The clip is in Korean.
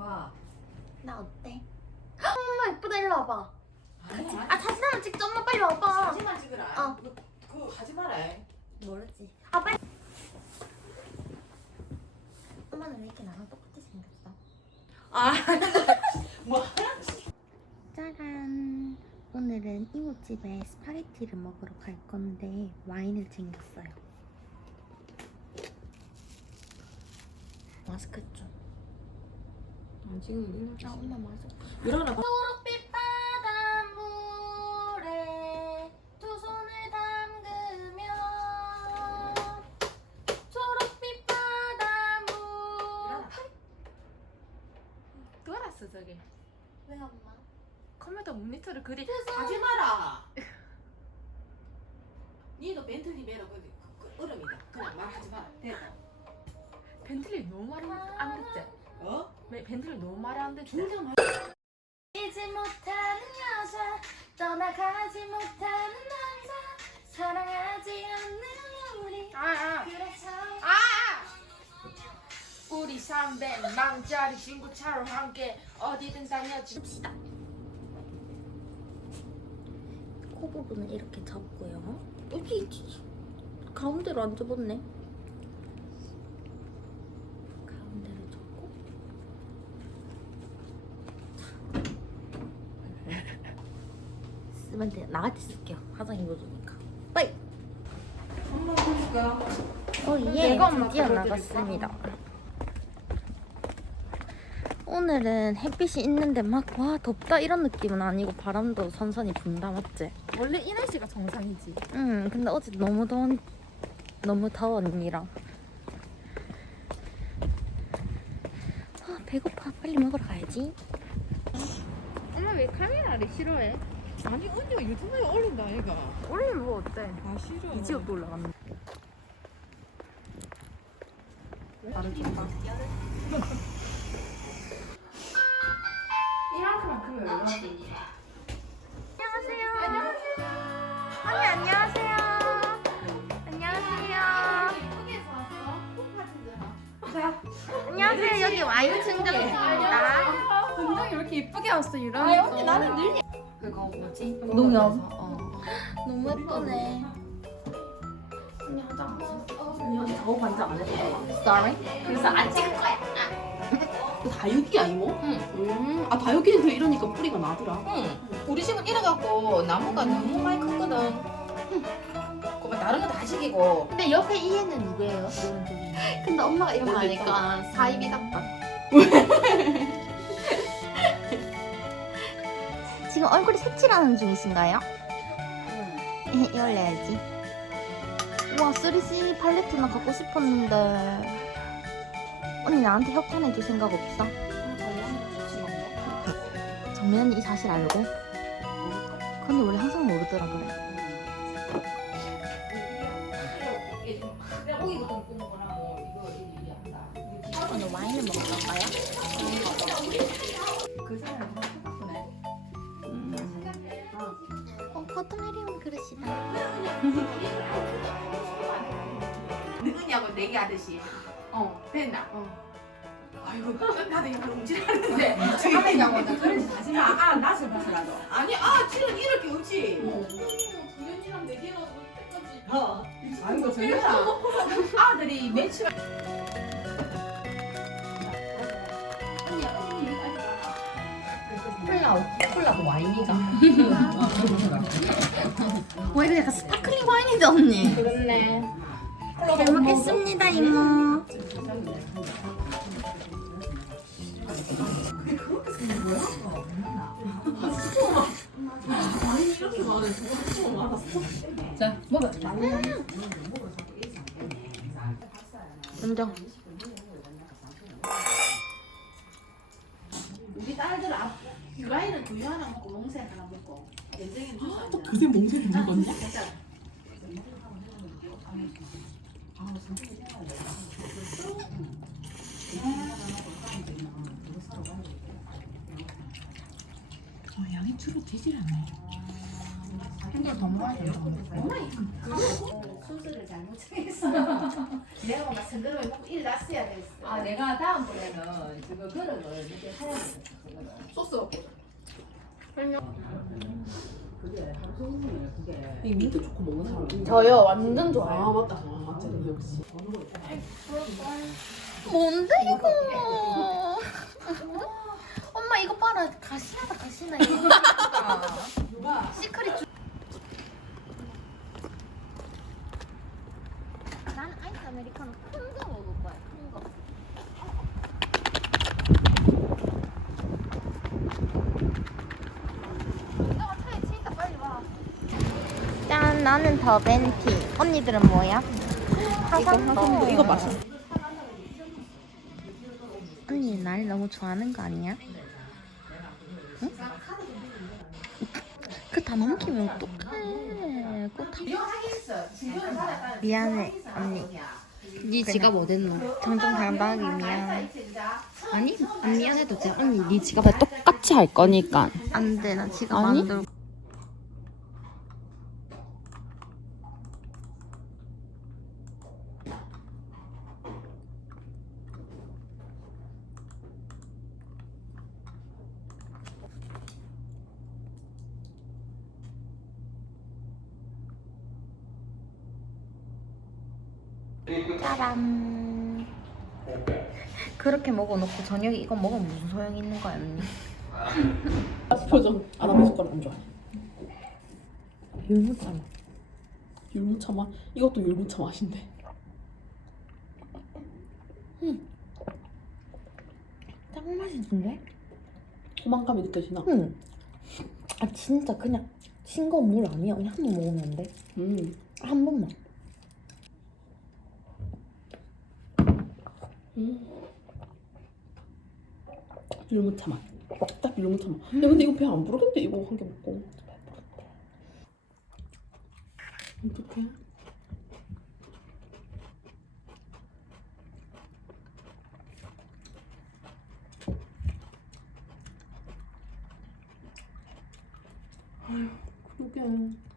와. 나 어때? 엄마 예쁘다 일로 와봐 같이 아 사진 한번 찍자 엄마 빨리 와봐 사진만 찍으라. 어. 그거, 그거 하지 마라. 모르지 아 빨리 엄마는 왜 이렇게 나랑 똑같이 생겼어? 아. 뭐? 짜란 오늘은 이모집에 스파게티를 먹으러 갈 건데 와인을 챙겼어요 마스크 좀 아, 지금 아, 엄마 마스크 일어나. 초록빛 바닷물에 두 손을 담그며 초록빛 바닷물 또 알았어 저게 왜 엄마? 컴퓨터 모니터를 그리 하지 마라. 니도 벤틀리 매라 그, 그, 그 얼음이다. 그냥 말하지 마라. 됐다. 벤틀리 너무 말이 안 듣지? 어? 왜 벤틀리 너무 말이 안 듣지? 둘다 말. 잊지 못하는 여자 떠나가지 못하는 남자 사랑하지 않는 우리 아 아 그래서 아! 우리 삼배 망자리 친구 차로 함께 어디든 다녔지 씁시다 코 부분은 이렇게 잡고요 여기 가운데로 안 접었네 가운데로 접고 돼 나같이 쓸게요 화장 입어주니까 빠이 엄마 보니까. 어, 예, 드디어? 나갔습니다. 오늘은 햇빛이 있는데 막 와 덥다 이런 느낌은 아니고 바람도 선선히 분다 맞지? 원래 이 날씨가 정상이지 응 근데 어제 너무 더운 너무 더웠니라 아 배고파 빨리 먹으러 가야지 엄마 왜 카메라를 싫어해? 아니 언니가 유튜브에 올린다 얘가. 올리면 뭐 어때? 아 싫어. 이 지역도 올라갔네 이만큼만 크면 얼마지? 안녕하세요 언니 안녕하세요 안녕하세요 안녕하세요 여기 와인 증정입니다 분장이 왜 이렇게 이쁘게 왔어 유라? 아니 언니 나는 늘. 그거 뭐지? 농협. 어. 너무 예쁘네 언니 화장 안 했어 언니 저거 반장 안 했어. Sorry 그래서 안 찍을 거야 다육이야 이모? 응. 음. 아 다육이는 또 이러니까 뿌리가 나더라. 응. 우리 집은 이래갖고 나무가 너무 많이 컸거든. 그거 다른 거 다 시키고. 근데 옆에 이 애는 누구예요? 근데 엄마가 하니까 사입이 같다 지금 얼굴이 색칠하는 중이신가요? 이걸 내야지 우와 3C 팔레트나 갖고 싶었는데 언니 나한테 협찬해줄 생각 없어? 정면이 이 사실 알고? 근데 원래 항상 모르더라 그래 오늘 와인을 가요? 느느냐고 내기하듯이. 어 됐나? 어. 아이고 나도 이거 움찔하는데 하느냐고 나 그러지 하지 마. 아 낯을 봐서라도. 아니 아 지금 이럴 게 없지. 내기해가지고 때까지. 어. 아이고 정연아. 아들이 매출. 콜라, 콜라도 와인이가. 와, 이거 약간 스파클링 와인이지, 언니? 그렇네. 잘 먹겠습니다, 이모. 자, 먹어. 인정. 우리 딸들 앞 유아이는 두유 하나 먹고 몽생 하나 먹고 주스 한 잔. 그새 몽세를 먹었냐? 아, 양이 주로 되질 먹어야 돼. 엄마 이거 순서를 잘못 정했어. 내가 막 선거를 먹고 일 났어야 됐어. 아 내가 다음번에는 그거 걸 이렇게 해야 돼. 그거는. 소스 먹고. 그게 하루 종일 그게. 이 민트 초코 먹는 사람. 저요 완전 아 좋아요. 맞다. 아, 맞지 역시. 뭔데 이거? 엄마 이거 봐라 가시나다 가시나 이거. 누가? 시크릿 주... 난 아이스 아메리카노 큰 거 먹을 거야 큰 거. 이따가 차에 치니까 빨리 와. 짠 나는 더 벤티. 언니들은 뭐야? 화산도. 이거 맛있어. 언니 날 너무 좋아하는 거 아니야? 응? 그다 넘기면 어떡해. 그거 다 미안해, 언니. 네 지갑 어딨노? 정정 당당하게 미안. 아니 안 미안해도 돼 언니 네 지갑에 똑같이 할 거니까 안 돼, 나 지갑 아니? 만들고. 짜란. 그렇게 먹어놓고 저녁에 이거 먹으면 무슨 소용이 있는 거야, 언니? 표정. 아나 미숫가루 안 좋아해. 율무차 율무차 맛. 이것도 율무차 맛인데. 짱 맛있는데? 포만감이 느껴지나? 응. 아 진짜 그냥 싱거운 물 아니야 그냥 한 번 먹으면 안 돼? 음. 한 번만 음. 율무차 맛. 딱 율무차 맛. 야 근데 이거 배 안 부르겠는데 이거 한 개 먹고. 어떡해? 아휴.